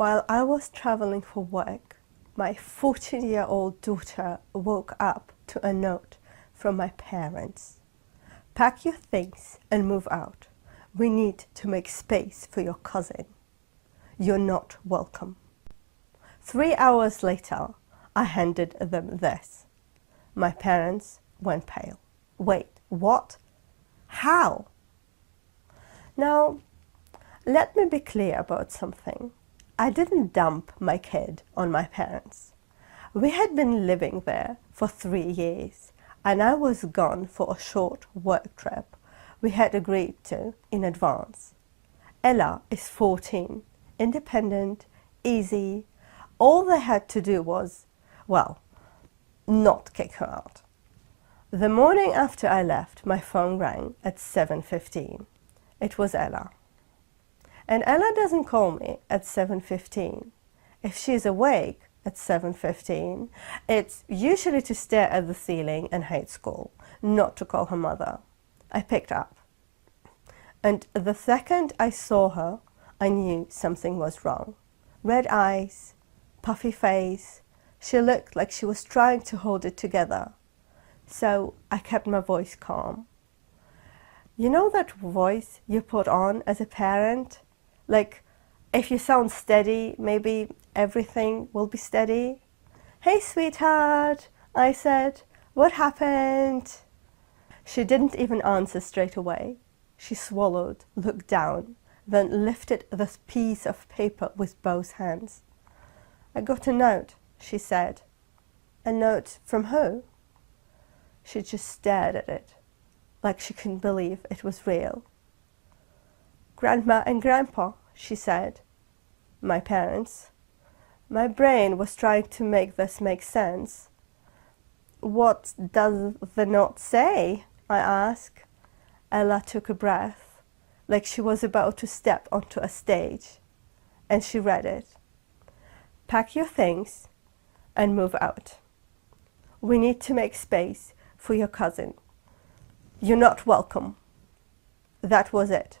While I was traveling for work, my 14-year-old daughter woke up to a note from my parents. Pack your things and move out. We need to make space for your cousin. You're not welcome. 3 hours later, I handed them this. My parents went pale. Wait, what? How? Now, let me be clear about something. I didn't dump my kid on my parents. We had been living there for 3 years, and I was gone for a short work trip we had agreed to in advance. Ella is 14, independent, easy. All they had to do was, well, not kick her out. The morning after I left, my phone rang at 7:15. It was Ella. And Ella doesn't call me at 7:15. If she's awake at 7:15, it's usually to stare at the ceiling and hate school, not to call her mother. I picked up. And the second I saw her, I knew something was wrong. Red eyes, puffy face. She looked like she was trying to hold it together. So I kept my voice calm. You know that voice you put on as a parent? Like, if you sound steady, maybe everything will be steady. Hey, sweetheart, I said. What happened? She didn't even answer straight away. She swallowed, looked down, then lifted this piece of paper with both hands. I got a note, she said. A note from who? She just stared at it, like she couldn't believe it was real. Grandma and Grandpa, she said. My parents. My brain was trying to make this make sense. What does the note say? I asked. Ella took a breath, like she was about to step onto a stage, and she read it. Pack your things and move out. We need to make space for your cousin. You're not welcome. That was it.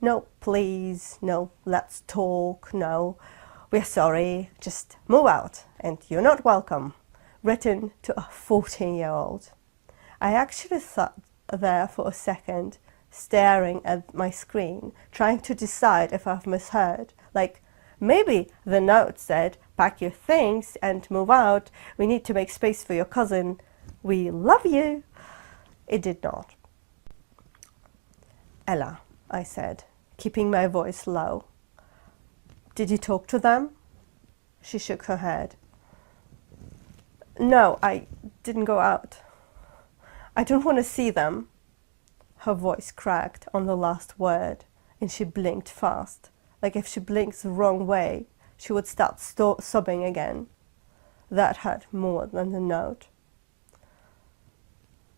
No, please, no, let's talk, no, we're sorry, just move out and you're not welcome. Written to a 14-year-old. I actually sat there for a second, staring at my screen, trying to decide if I've misheard. Like, maybe the note said, pack your things and move out, we need to make space for your cousin, we love you. It did not. Ella, I said, keeping my voice low. Did you talk to them? She shook her head. No, I didn't go out. I don't want to see them. Her voice cracked on the last word, and she blinked fast, like if she blinked the wrong way, she would start sobbing again. That hurt more than the note.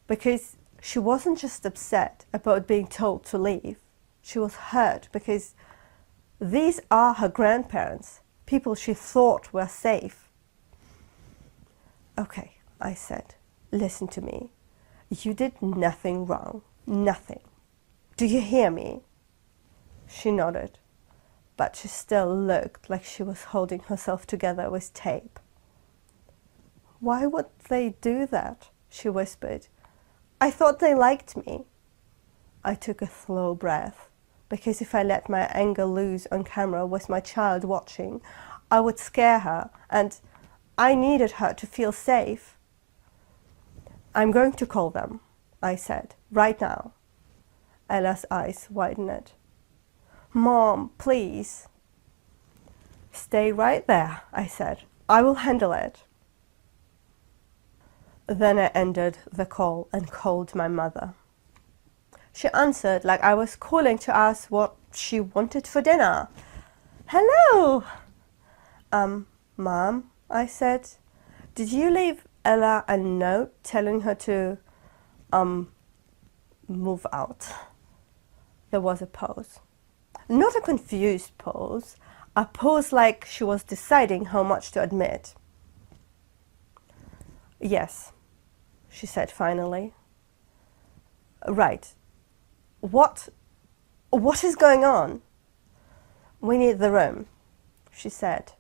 Because she wasn't just upset about being told to leave. She was hurt because these are her grandparents, people she thought were safe. Okay, I said, listen to me. You did nothing wrong, nothing. Do you hear me? She nodded, but she still looked like she was holding herself together with tape. Why would they do that? She whispered. I thought they liked me. I took a slow breath, because if I let my anger loose on camera with my child watching, I would scare her, and I needed her to feel safe. I'm going to call them, I said, right now. Ella's eyes widened. Mom, please. Stay right there, I said. I will handle it. Then I ended the call and called my mother. She answered like I was calling to ask what she wanted for dinner. Hello! Mom, I said, did you leave Ella a note telling her to, move out? There was a pause. Not a confused pause, a pause like she was deciding how much to admit. Yes, she said finally. Right. What is going on? We need the room. she said.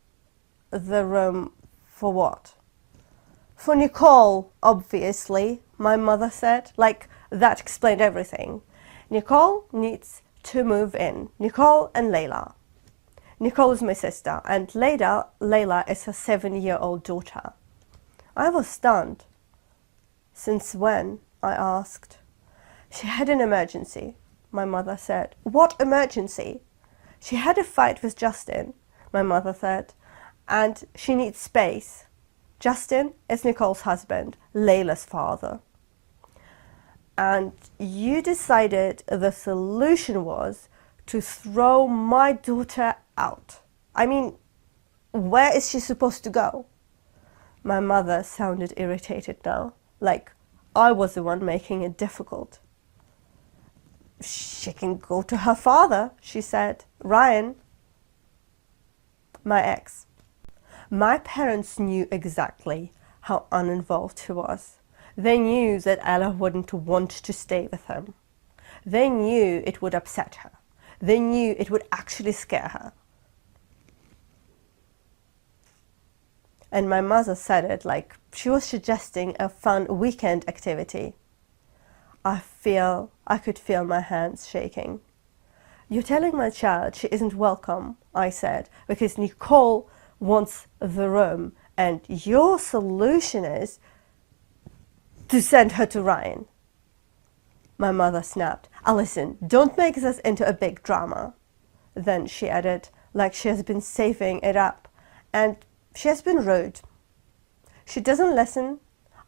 The room for what? For Nicole, obviously, my mother said. Like, that explained everything. Nicole needs to move in. Nicole and Layla. Nicole is my sister, and Layla is her 7-year-old daughter. I was stunned. Since when? I asked. She had an emergency, my mother said. What emergency? She had a fight with Justin, my mother said, and she needs space. Justin is Nicole's husband, Layla's father. And you decided the solution was to throw my daughter out. I mean, where is she supposed to go? My mother sounded irritated now, like I was the one making it difficult. She can go to her father, she said. Ryan, my ex. My parents knew exactly how uninvolved he was. They knew that Ella wouldn't want to stay with him. They knew it would upset her. They knew it would actually scare her. And my mother said it like she was suggesting a fun weekend activity. I could feel my hands shaking. You're telling my child she isn't welcome, I said, because Nicole wants the room, and your solution is to send her to Ryan. My mother snapped. Listen, don't make this into a big drama. Then she added, like she has been saving it up, and she has been rude. She doesn't listen.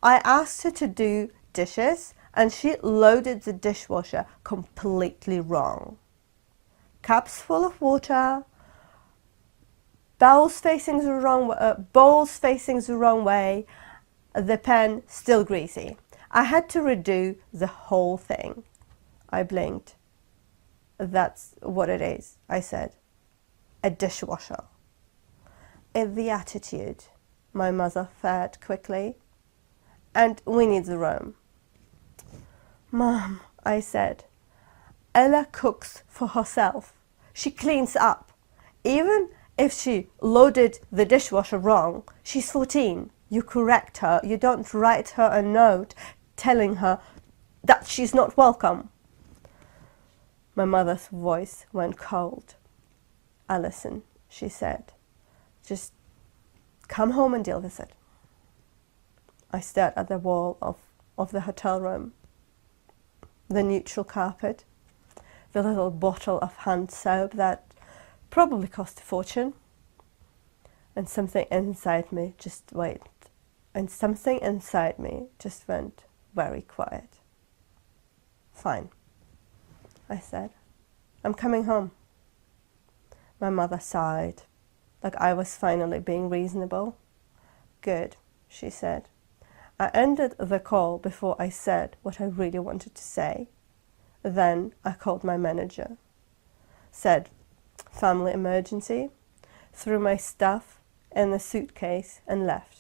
I asked her to do dishes, and she loaded the dishwasher completely wrong. Cups full of water, bowls facing the wrong way, the pan still greasy. I had to redo the whole thing. I blinked. That's what it is, I said. A dishwasher. It's the attitude, my mother said quickly. And we need the room. Mom, I said, Ella cooks for herself. She cleans up. Even if she loaded the dishwasher wrong, she's 14. You correct her. You don't write her a note telling her that she's not welcome. My mother's voice went cold. Alison, she said, just come home and deal with it. I stared at the wall of the hotel room, the neutral carpet, the little bottle of hand soap that probably cost a fortune, and something inside me just went very quiet. Fine, I said. I'm coming home. My mother sighed, like I was finally being reasonable. Good, she said. I ended the call before I said what I really wanted to say. Then I called my manager, said, family emergency, threw my stuff in the suitcase and left.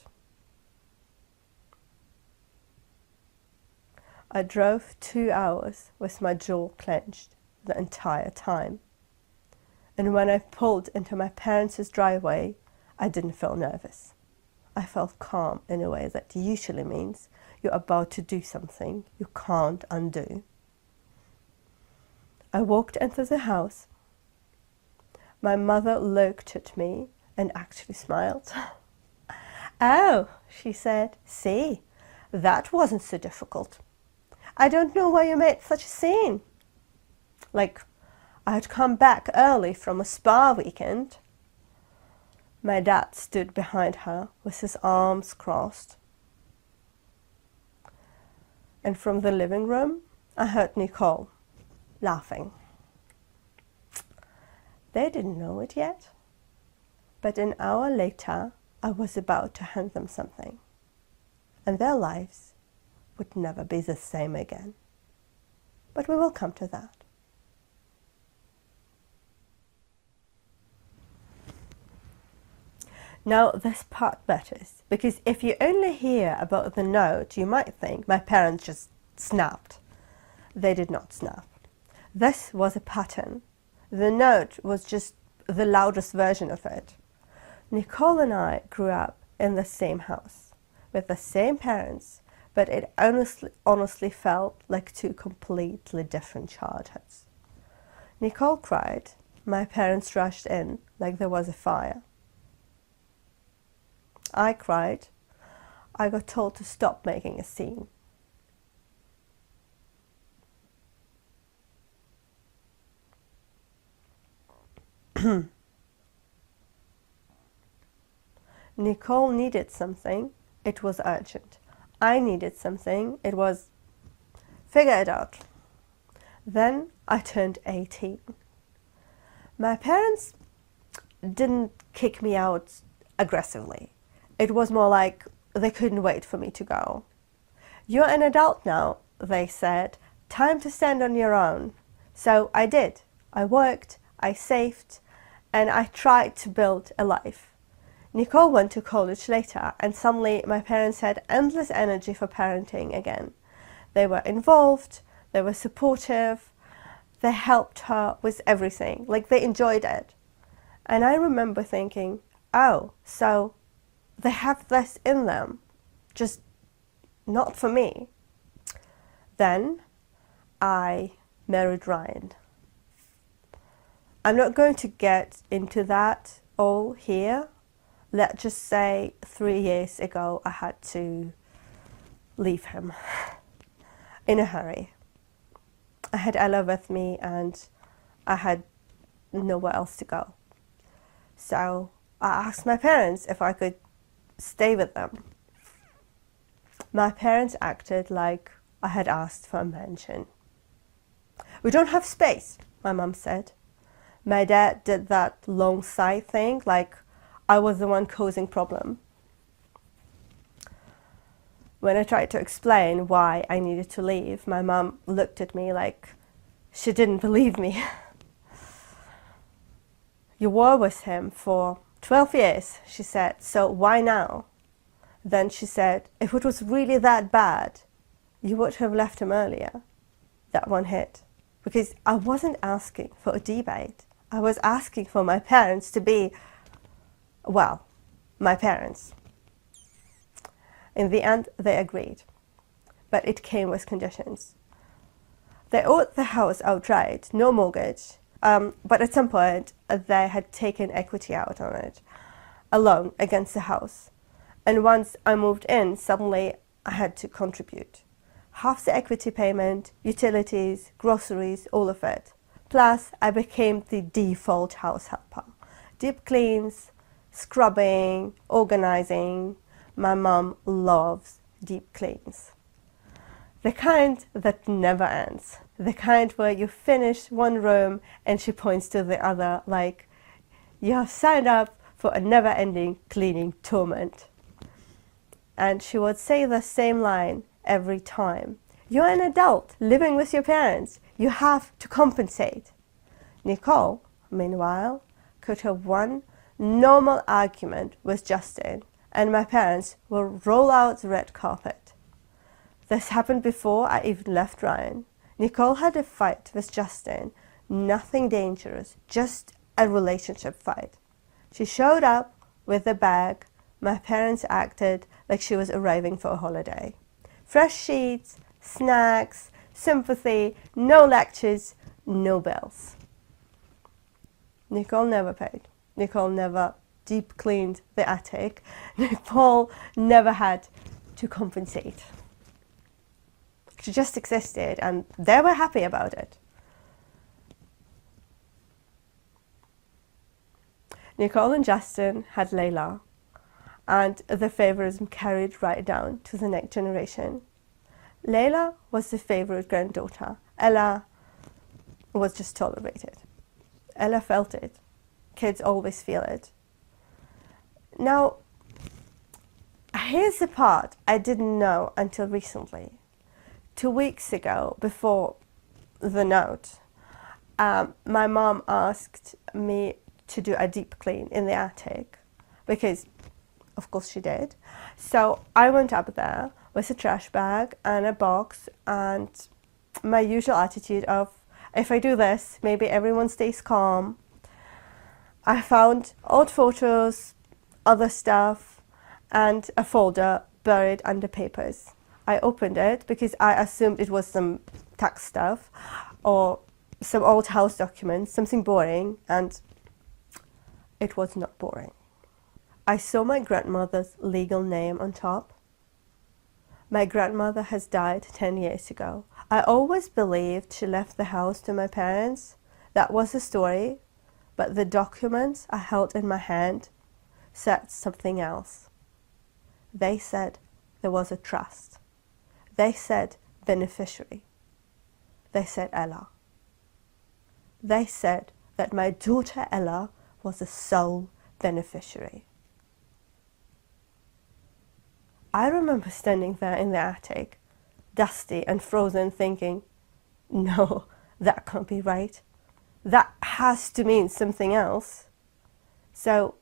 I drove 2 hours with my jaw clenched the entire time. And when I pulled into my parents' driveway, I didn't feel nervous. I felt calm in a way that usually means you're about to do something you can't undo. I walked into the house. My mother looked at me and actually smiled. Oh, she said, see, that wasn't so difficult. I don't know why you made such a scene. Like, I had come back early from a spa weekend. My dad stood behind her with his arms crossed. And from the living room, I heard Nicole laughing. They didn't know it yet, but an hour later, I was about to hand them something, and their lives would never be the same again. But we will come to that. Now, this part matters, because if you only hear about the note, you might think my parents just snapped. They did not snap. This was a pattern. The note was just the loudest version of it. Nicole and I grew up in the same house, with the same parents, but it honestly felt like two completely different childhoods. Nicole cried. My parents rushed in like there was a fire. I cried. I got told to stop making a scene. Nicole needed something. It was urgent. I needed something. It was figure it out. Then I turned 18. My parents didn't kick me out aggressively. It was more like they couldn't wait for me to go. You're an adult now, they said. Time to stand on your own. So I did. I worked, I saved, and I tried to build a life. Nicole went to college later, and suddenly my parents had endless energy for parenting again. They were involved, they were supportive, they helped her with everything, like they enjoyed it. And I remember thinking, oh, so they have this in them, just not for me. Then I married Ryan. I'm not going to get into that all here. Let's just say 3 years ago I had to leave him in a hurry. I had Ella with me and I had nowhere else to go. So I asked my parents if I could stay with them. My parents acted like I had asked for a mansion. We don't have space, my mum said. My dad did that long sigh thing, like I was the one causing problem. When I tried to explain why I needed to leave, my mum looked at me like she didn't believe me. You were with him for 12 years, she said, so why now? Then she said, if it was really that bad, you would have left him earlier. That one hit. Because I wasn't asking for a debate. I was asking for my parents to be, well, my parents. In the end, they agreed. But it came with conditions. They owed the house outright, no mortgage. But at some point, they had taken equity out on it, a loan against the house. And once I moved in, suddenly I had to contribute. Half the equity payment, utilities, groceries, all of it. Plus, I became the default house helper. Deep cleans, scrubbing, organizing. My mom loves deep cleans. The kind that never ends. The kind where you finish one room and she points to the other like, you have signed up for a never-ending cleaning torment. And she would say the same line every time. You're an adult living with your parents. You have to compensate. Nicole, meanwhile, could have one normal argument with Justin, and my parents will roll out the red carpet. This happened before I even left Ryan. Nicole had a fight with Justin, nothing dangerous, just a relationship fight. She showed up with a bag. My parents acted like she was arriving for a holiday. Fresh sheets, snacks, sympathy, no lectures, no bills. Nicole never paid. Nicole never deep cleaned the attic. Nicole never had to compensate. She just existed and they were happy about it. Nicole and Justin had Layla, and the favorism carried right down to the next generation. Layla was the favorite granddaughter. Ella was just tolerated. Ella felt it. Kids always feel it. Now, here's the part I didn't know until recently. 2 weeks ago, before the note, my mom asked me to do a deep clean in the attic because, of course, she did. So I went up there with a trash bag and a box and my usual attitude of, if I do this, maybe everyone stays calm. I found old photos, other stuff, and a folder buried under papers. I opened it because I assumed it was some tax stuff or some old house documents, something boring, and it was not boring. I saw my grandmother's legal name on top. My grandmother has died 10 years ago. I always believed she left the house to my parents. That was the story, but the documents I held in my hand said something else. They said there was a trust. They said beneficiary. They said Ella. They said that my daughter Ella was the sole beneficiary. I remember standing there in the attic, dusty and frozen, thinking, no, that can't be right. That has to mean something else. So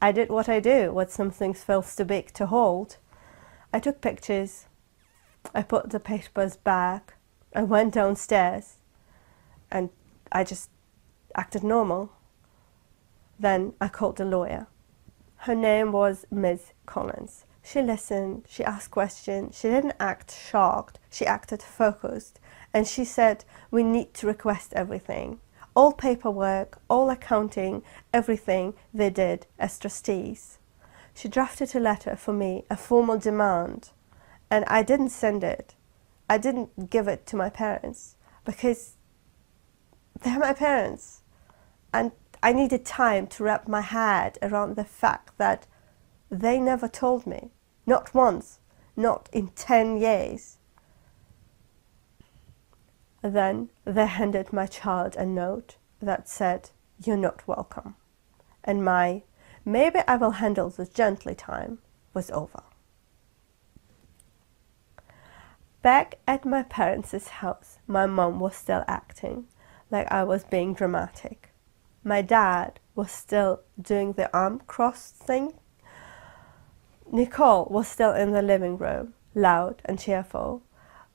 I did what I do, what some things feels too big to hold. I took pictures. I put the papers back. I went downstairs and I just acted normal. Then I called the lawyer. Her name was Ms. Collins. She listened, she asked questions, she didn't act shocked, she acted focused, and she said, we need to request everything. All paperwork, all accounting, everything they did as trustees. She drafted a letter for me, a formal demand, and I didn't send it. I didn't give it to my parents because they're my parents, and I needed time to wrap my head around the fact that they never told me, not once, not in 10 years. Then they handed my child a note that said, you're not welcome. And my, maybe I will handle this gently time was over. Back at my parents' house, my mom was still acting like I was being dramatic. My dad was still doing the arm cross thing. Nicole was still in the living room, loud and cheerful,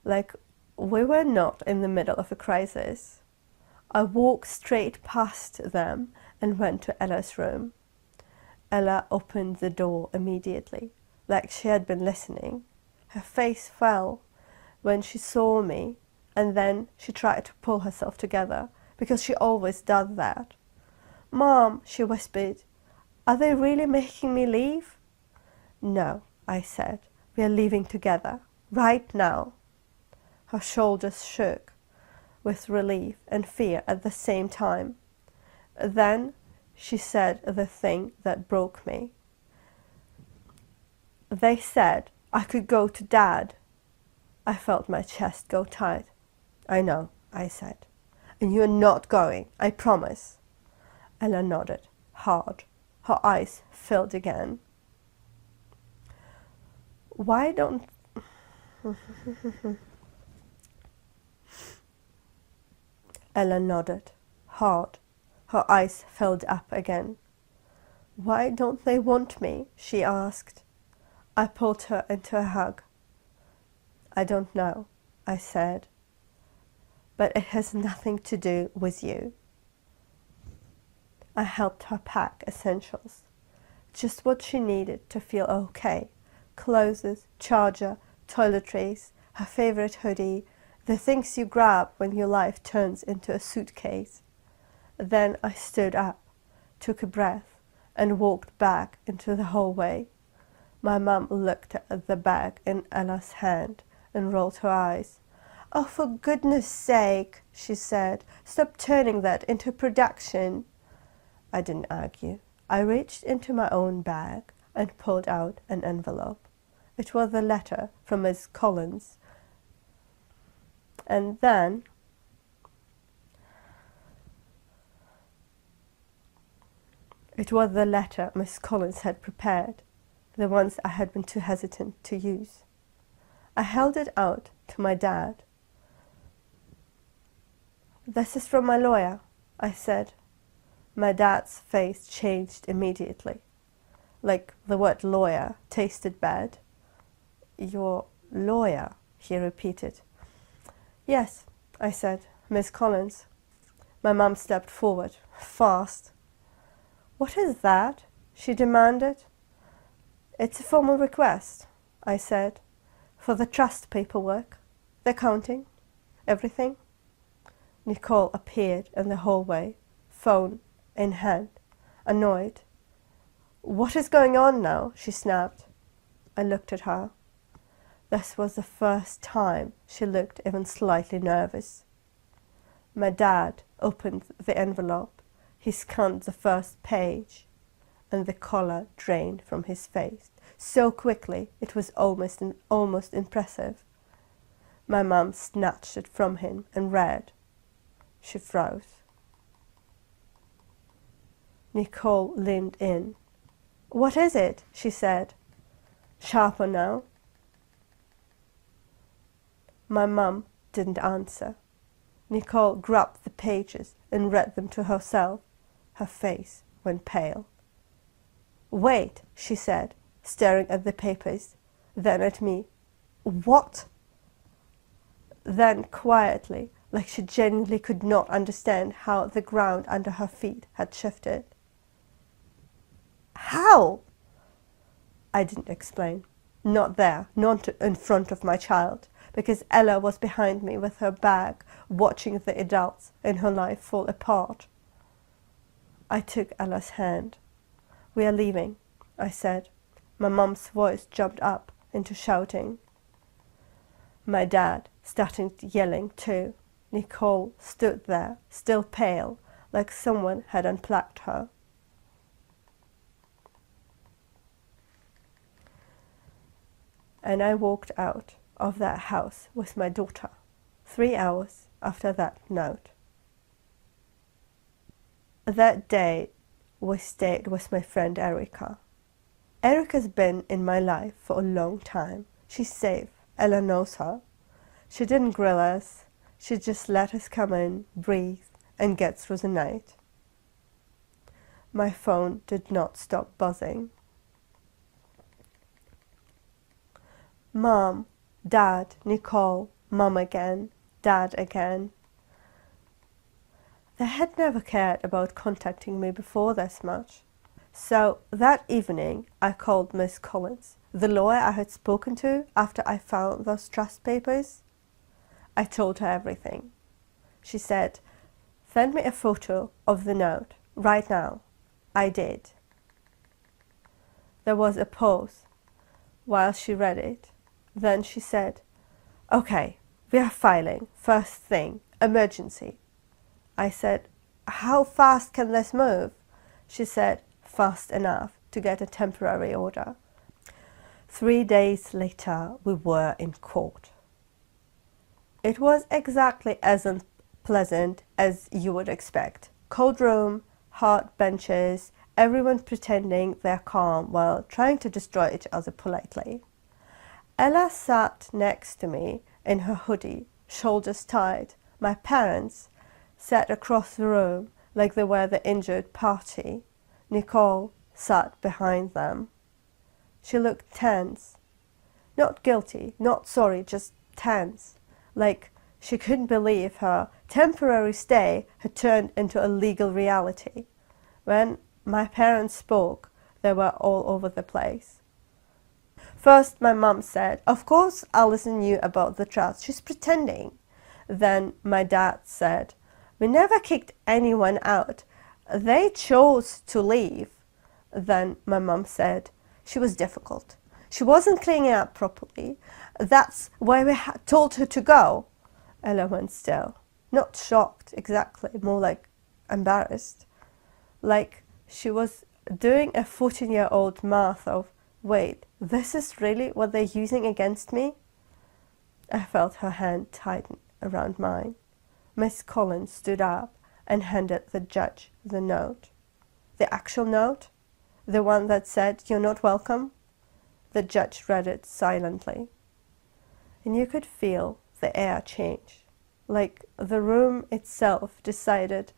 like we were not in the middle of a crisis. I walked straight past them and went to Ella's room. Ella opened the door immediately, like she had been listening. Her face fell when she saw me, and then she tried to pull herself together, because she always does that. Mom, she whispered, are they really making me leave? No, I said, we are leaving together, right now. Her shoulders shook with relief and fear at the same time. Then she said the thing that broke me. They said I could go to Dad. I felt my chest go tight. I know, I said. And you're not going, I promise. Ella nodded, hard. Her eyes filled again. Why don't... Ella nodded, hard. Her eyes filled up again. Why don't they want me? She asked. I pulled her into a hug. I don't know, I said. But it has nothing to do with you. I helped her pack essentials, just what she needed to feel okay. Clothes, charger, toiletries, her favorite hoodie, the things you grab when your life turns into a suitcase. Then I stood up, took a breath, and walked back into the hallway. My mum looked at the bag in Ella's hand and rolled her eyes. Oh, for goodness sake, she said, stop turning that into production. I didn't argue. I reached into my own bag and pulled out an envelope. It was a letter from Miss Collins. And then it was the letter Miss Collins had prepared, the ones I had been too hesitant to use. I held it out to my dad. This is from my lawyer, I said. My dad's face changed immediately, like the word lawyer tasted bad. Your lawyer, he repeated. Yes, I said, Miss Collins. My mum stepped forward, fast. What is that? she demanded. It's a formal request, I said, for the trust paperwork, the accounting, everything. Nicole appeared in the hallway, phone in hand, annoyed. What is going on now? She snapped. I looked at her. This was the first time she looked even slightly nervous. My dad opened the envelope. He scanned the first page, and the color drained from his face so quickly it was almost impressive. My mum snatched it from him and read. She froze. Nicole leaned in. What is it? She said. Sharper now. My mum didn't answer. Nicole grabbed the pages and read them to herself. Her face went pale. Wait, she said, staring at the papers, then at me. What? Then quietly, like she genuinely could not understand how the ground under her feet had shifted. How? I didn't explain. Not there, not in front of my child, because Ella was behind me with her bag, watching the adults in her life fall apart. I took Ella's hand. We are leaving, I said. My mum's voice jumped up into shouting. My dad started yelling too. Nicole stood there, still pale, like someone had unplugged her. And I walked out of that house with my daughter 3 hours after that note. That day, we stayed with my friend Erica. Erica's been in my life for a long time. She's safe. Ella knows her. She didn't grill us. She just let us come in, breathe, and get through the night. My phone did not stop buzzing. Mom, Dad, Nicole, Mom again, Dad again. They had never cared about contacting me before this much. So that evening I called Miss Collins, the lawyer I had spoken to after I found those trust papers. I told her everything. She said, send me a photo of the note right now. I did. There was a pause while she read it. Then she said, okay, we are filing. First thing, emergency. I said, how fast can this move? She said, fast enough to get a temporary order. 3 days later, we were in court. It was exactly as unpleasant as you would expect. Cold room, hard benches, everyone pretending they're calm while trying to destroy each other politely. Ella sat next to me in her hoodie, shoulders tied. My parents sat across the room like they were the injured party. Nicole sat behind them. She looked tense. Not guilty, not sorry, just tense. Like she couldn't believe her temporary stay had turned into a legal reality. When my parents spoke, they were all over the place. First, my mum said, of course Alison knew about the trust. She's pretending. Then my dad said, we never kicked anyone out. They chose to leave. Then my mum said, she was difficult. She wasn't cleaning up properly. That's where we told her to go. Ella went still. Not shocked exactly, more like embarrassed. Like she was doing a 14-year-old math of, wait, this is really what they're using against me? I felt her hand tighten around mine. Miss Collins stood up and handed the judge the note. The actual note? The one that said, you're not welcome? The judge read it silently. And you could feel the air change, like the room itself decided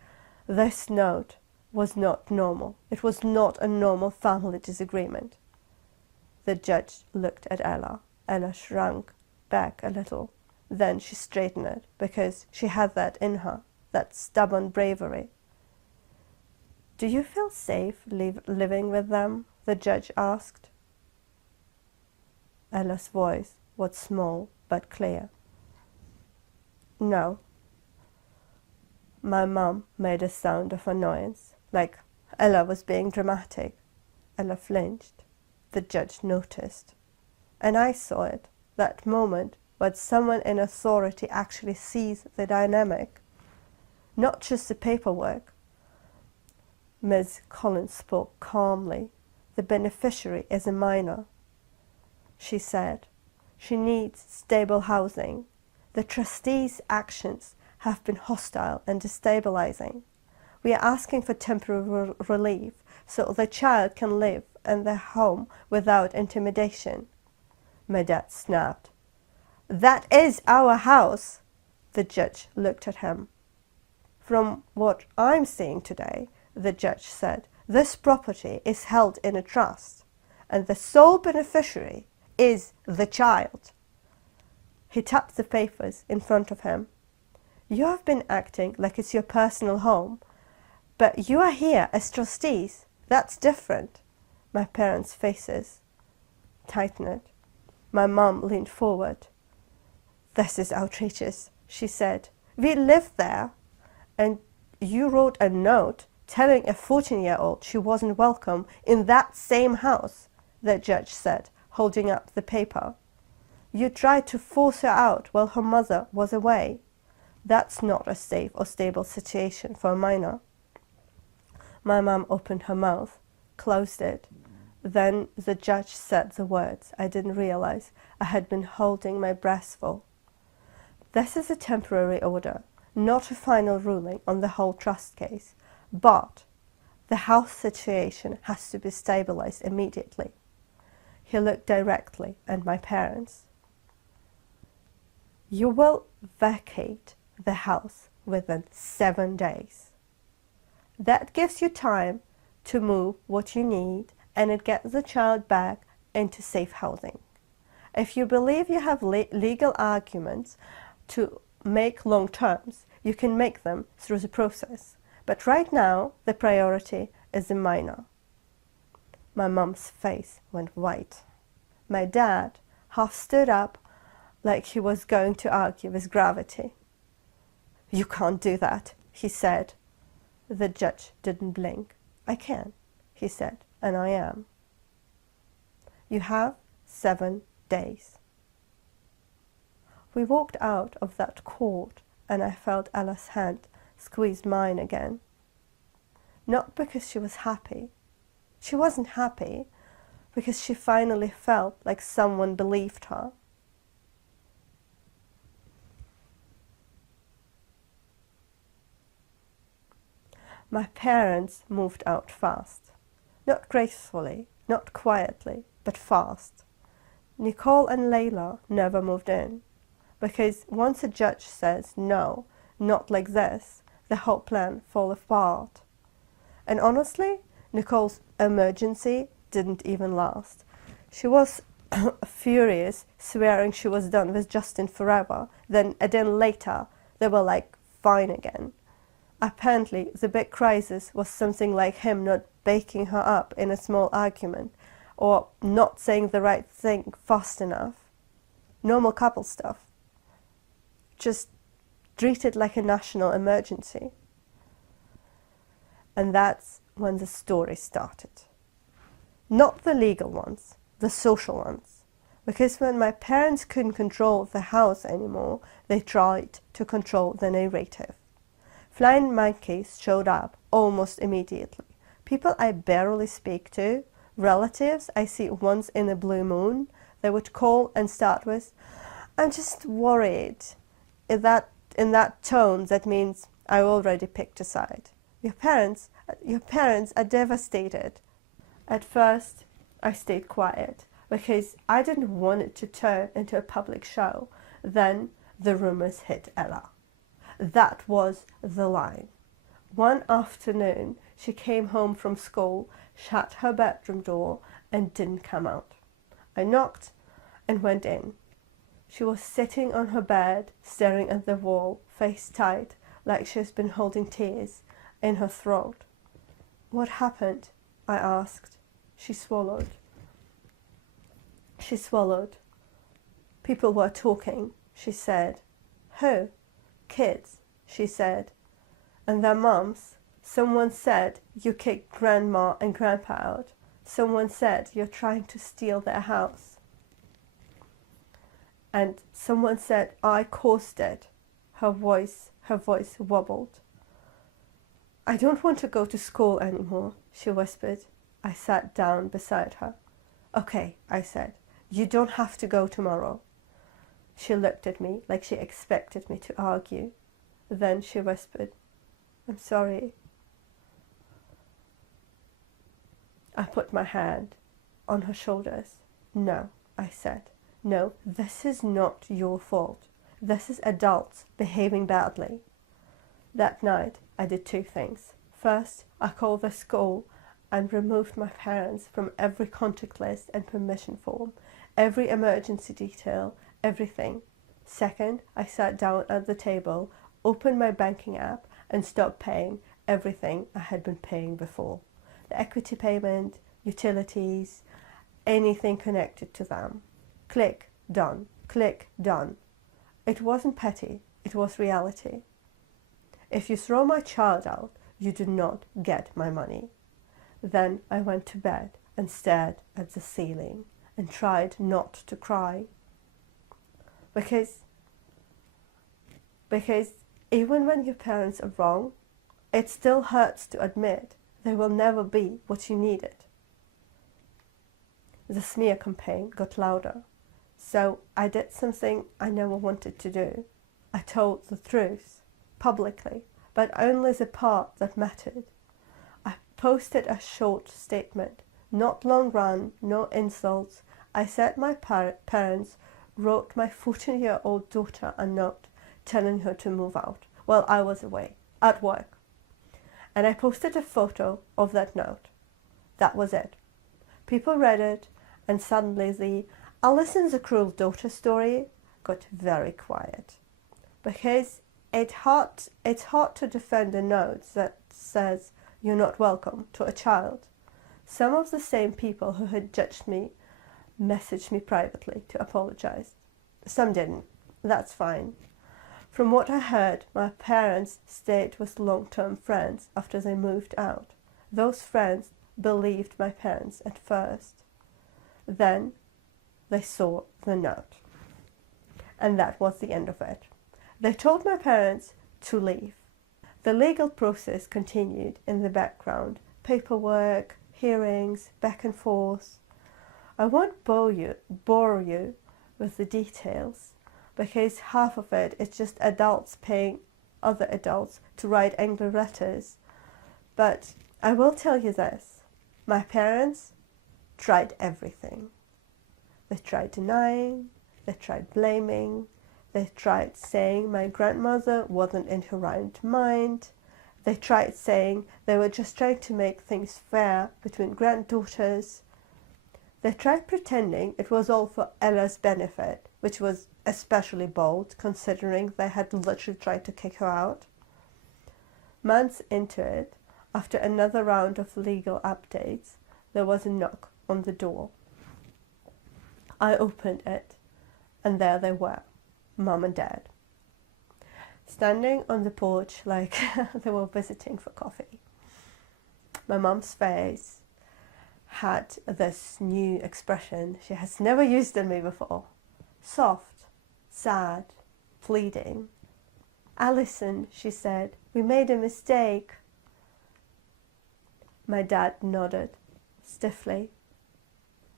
this note was not normal. It was not a normal family disagreement. The judge looked at Ella. Ella shrunk back a little. Then she straightened it, because she had that in her, that stubborn bravery. Do you feel safe living with them? The judge asked. Ella's voice was small but clear. No. My mum made a sound of annoyance, like Ella was being dramatic. Ella flinched. The judge noticed. And I saw it, that moment when someone in authority actually sees the dynamic, not just the paperwork. Ms. Collins spoke calmly. The beneficiary is a minor. She said, she needs stable housing. The trustees' actions have been hostile and destabilizing. We are asking for temporary relief so the child can live in their home without intimidation. My dad snapped. That is our house. The judge looked at him. From what I'm seeing today, the judge said, this property is held in a trust, and the sole beneficiary is the child. He tapped the papers in front of him. You have been acting like it's your personal home, but you are here as trustees. That's different. My parents' faces tightened. My mum leaned forward. This is outrageous, she said. We live there, and you wrote a note telling a 14-year-old she wasn't welcome in that same house, the judge said, holding up the paper. You tried to force her out while her mother was away. That's not a safe or stable situation for a minor. My mum opened her mouth, closed it. Then the judge said the words I didn't realize I had been holding my breath for. This is a temporary order, not a final ruling on the whole trust case, but the house situation has to be stabilized immediately. He looked directly at my parents. You will vacate the house within 7 days. That gives you time to move what you need, and it gets the child back into safe housing. If you believe you have legal arguments to make long terms, you can make them through the process. But right now, the priority is the minor. My mum's face went white. My dad half stood up like he was going to argue with gravity. You can't do that, he said. The judge didn't blink. I can, he said, and I am. You have 7 days. We walked out of that court, and I felt Ella's hand squeeze mine again. Not because she was happy. She wasn't happy because she finally felt like someone believed her. My parents moved out fast. Not gracefully, not quietly, but fast. Nicole and Layla never moved in, because once a judge says no, not like this, the whole plan falls apart. And honestly, Nicole's emergency didn't even last. She was furious, swearing she was done with Justin forever. Then a day later, they were like fine again. Apparently, the big crisis was something like him not backing her up in a small argument, or not saying the right thing fast enough. Normal couple stuff. Just treated like a national emergency. And that's when the story started. Not the legal ones, the social ones. Because when my parents couldn't control the house anymore, they tried to control the narrative. Flying monkeys showed up almost immediately. People I barely speak to, relatives I see once in a blue moon, they would call and start with, I'm just worried. In that tone, that means I already picked a side. Your parents are devastated. At first, I stayed quiet because I didn't want it to turn into a public show. Then the rumors hit Ella. That was the line. One afternoon, she came home from school, shut her bedroom door, and didn't come out. I knocked and went in. She was sitting on her bed, staring at the wall, face tight, like she's been holding tears in her throat. What happened? I asked. She swallowed. She swallowed. People were talking, she said. Who? Kids, she said. And their mums. Someone said you kicked grandma and grandpa out. Someone said you're trying to steal their house. And someone said I caused it. Her voice wobbled. I don't want to go to school anymore, she whispered. I sat down beside her. Okay, I said. You don't have to go tomorrow. She looked at me like she expected me to argue. Then she whispered, I'm sorry. I put my hand on her shoulders. No, I said. No, this is not your fault. This is adults behaving badly. That night, I did two things. First, I called the school and removed my parents from every contact list and permission form, every emergency detail, everything. Second, I sat down at the table, opened my banking app, and stopped paying everything I had been paying before. The equity payment, utilities, anything connected to them. Click, done. Click, done. It wasn't petty, it was reality. If you throw my child out, you do not get my money. Then I went to bed and stared at the ceiling and tried not to cry. Because even when your parents are wrong, it still hurts to admit they will never be what you needed. The smear campaign got louder, so I did something I never wanted to do. I told the truth, publicly, but only the part that mattered. I posted a short statement, not long run, no insults. I said my parents wrote my 14-year-old daughter a note telling her to move out while I was away, at work. And I posted a photo of that note. That was it. People read it, and suddenly the Alison's a cruel daughter story got very quiet. Because it's hard to defend a note that says you're not welcome to a child. Some of the same people who had judged me messaged me privately to apologize. Some didn't. That's fine. From what I heard, my parents stayed with long-term friends after they moved out. Those friends believed my parents at first. Then they saw the note. And that was the end of it. They told my parents to leave. The legal process continued in the background. Paperwork, hearings, back and forth. I won't bore you with the details, because half of it is just adults paying other adults to write angry letters. But I will tell you this. My parents tried everything. They tried denying, they tried blaming, they tried saying my grandmother wasn't in her right mind. They tried saying they were just trying to make things fair between granddaughters. They tried pretending it was all for Ella's benefit, which was especially bold considering they had literally tried to kick her out. Months into it, after another round of legal updates, there was a knock on the door. I opened it, and there they were, Mum and Dad, standing on the porch like they were visiting for coffee. My mum's face had this new expression she has never used in me before. Soft, sad, pleading. Alison, she said, we made a mistake. My dad nodded, stiffly.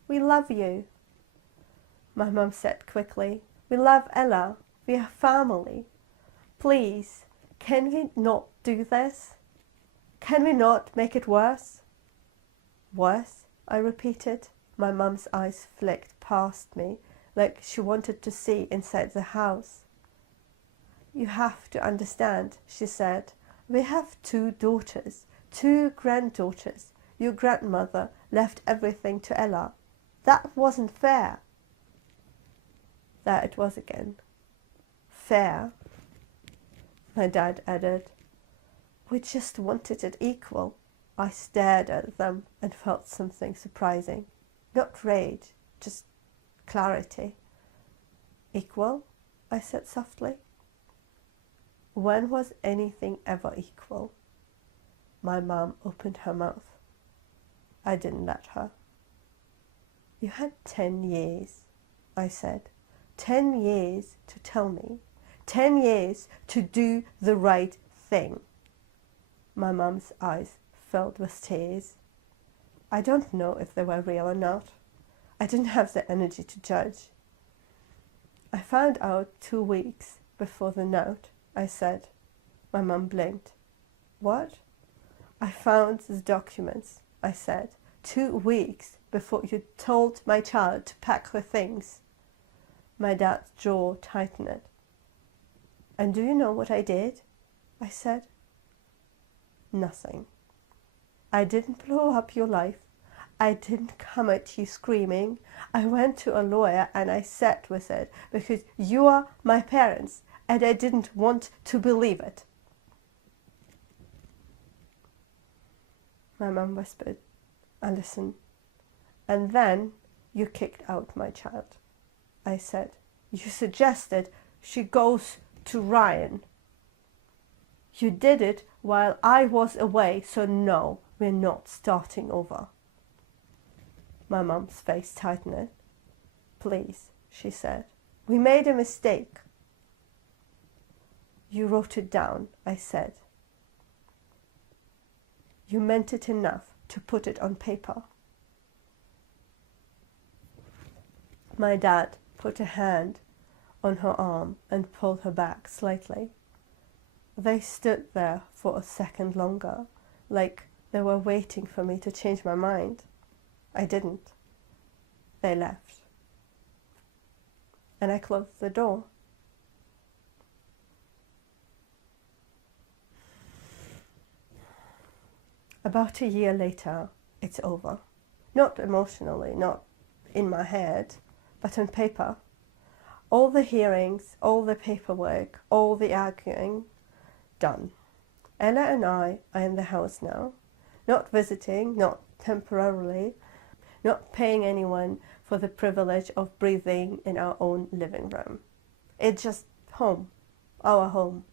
We love you. My mum said quickly, we love Ella. We are family. Please, can we not do this? Can we not make it worse? Worse? I repeated. My mum's eyes flicked past me like she wanted to see inside the house. You have to understand, she said. We have 2 daughters, 2 granddaughters. Your grandmother left everything to Ella. That wasn't fair. There it was again. Fair? My dad added. We just wanted it equal. I stared at them and felt something surprising. Not rage, just clarity. Equal? I said softly. When was anything ever equal? My mom opened her mouth. I didn't let her. You had 10 years, I said. 10 years to tell me. 10 years to do the right thing. My mom's eyes filled with tears. I don't know if they were real or not. I didn't have the energy to judge. I found out 2 weeks before the note, I said. My mom blinked. What? I found the documents, I said, 2 weeks before you told my child to pack her things. My dad's jaw tightened. And do you know what I did? I said. Nothing. I didn't blow up your life. I didn't come at you screaming. I went to a lawyer and I sat with it because you are my parents and I didn't want to believe it. My mum whispered, I listened. And then you kicked out my child. I said, you suggested she goes to Ryan. You did it while I was away, so no, we're not starting over. My mum's face tightened. Please, she said, we made a mistake. You wrote it down, I said. You meant it enough to put it on paper. My dad put a hand on her arm and pulled her back slightly. They stood there for a second longer, like they were waiting for me to change my mind. I didn't. They left. And I closed the door. About a year later, it's over. Not emotionally, not in my head, but on paper. All the hearings, all the paperwork, all the arguing, done. Ella and I are in the house now, not visiting, not temporarily, not paying anyone for the privilege of breathing in our own living room. It's just home, our home.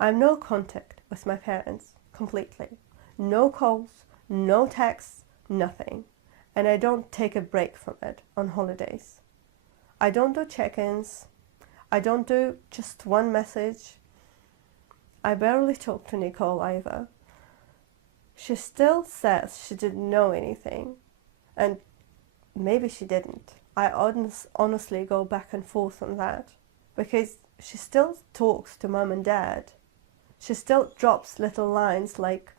I'm no contact with my parents, completely. No calls, no texts, nothing. And I don't take a break from it on holidays. I don't do check-ins. I don't do just one message. I barely talk to Nicole either. She still says she didn't know anything. And maybe she didn't. I honestly go back and forth on that. Because she still talks to mom and dad. She still drops little lines like,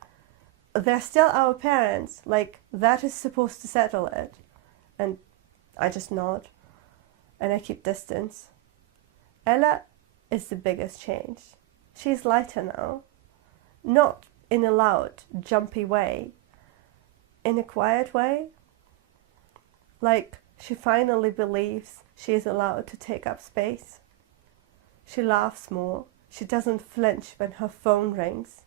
they're still our parents, like that is supposed to settle it. And I just nod. And I keep distance. Ella is the biggest change. She's lighter now. Not in a loud, jumpy way. In a quiet way. Like she finally believes she is allowed to take up space. She laughs more. She doesn't flinch when her phone rings.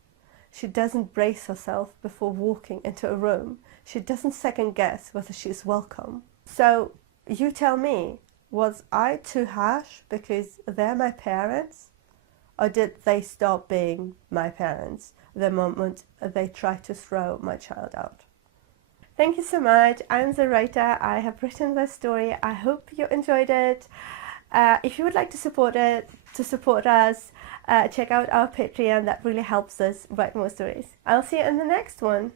She doesn't brace herself before walking into a room. She doesn't second guess whether she's welcome. So you tell me, was I too harsh because they're my parents? Or did they stop being my parents the moment they tried to throw my child out? Thank you so much. I'm the writer. I have written this story. I hope you enjoyed it. If you would like to support us, check out our Patreon. That really helps us write more stories. I'll see you in the next one.